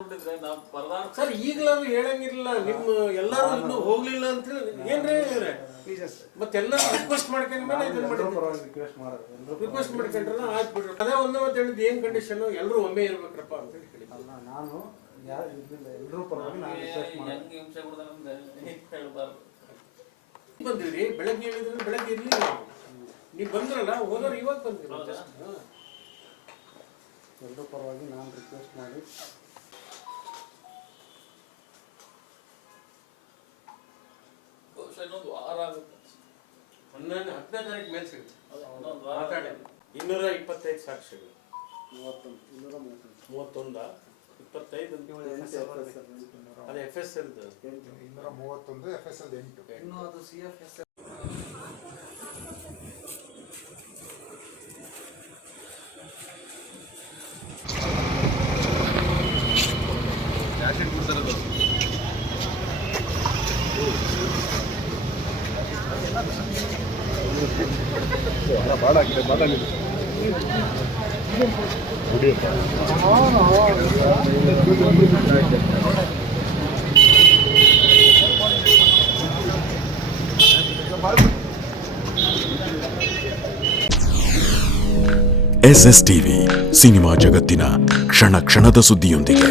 Sir ಈಗಲಾದ್ರೂ ಹೇಳಂಗಿರಲಿಲ್ಲ, ನಿಮ್ಮ ಎಲ್ಲರೂ ಇನ್ನೂ ಹೋಗ್ಲಿಲ್ಲ ಅಂತ ಹೇಳಿ ಏನ್ರಿ ಮತ್ತೆಲ್ಲ ರಿಕ್ವೆಸ್ಟ್ ಮಾಡ್ಕೊಂಡ್ಮೇಲೆ ರಿಕ್ವೆಸ್ಟ್ ಮಾಡ್ಕೊಂಡ್ರೆ ಆಯ್ತು ಬಿಡ್ರಿ. ಅದೇ ಒಂದೇ ಮತ್ತೆ ಹೇಳಿದ್ದು ಏನ್ ಕಂಡೀಷನ್ ಎಲ್ಲರೂ ಒಮ್ಮೆ ಇರ್ಬೇಕ್ರಪ್ಪ ಅಂತ ಹೇಳಿ ನಾನು ಎಲ್ಲರೂ ಪರವಾಗಿ ಬಂದಿವ್ರಿ. ಬೆಳಗ್ಗೆ ಹೇಳಿದ್ರೆ ಬೆಳಗ್ಗೆ ಇರ್ಲಿಲ್ಲ, ನೀವು ಬಂದ್ರಲ್ಲ ಹೋದವ್ರು ಇವಾಗ ಬಂದಿರ. ಎಲ್ಲರೂ ಪರವಾಗಿ ನಾನು ರಿಕ್ವೆಸ್ಟ್ ಮಾಡಿ ಇನ್ನೊಂದು ವಾರ ಆಗುತ್ತೆ. 10ನೇ ತಾರೀಕು ಮೇಲೆ ಸಿಗುತ್ತೆ. ಮಾತಾಡಿ 225 ಸಾಕ್ಷಿಗಳು 231 25 ಅದು FSL 231 FSL 8 ಇನ್ನು ಅದು CFS SSTV ಸಿನಿಮಾ ಜಗತ್ತಿನ ಕ್ಷಣ ಕ್ಷಣದ ಸುದ್ದಿಯೊಂದಿಗೆ.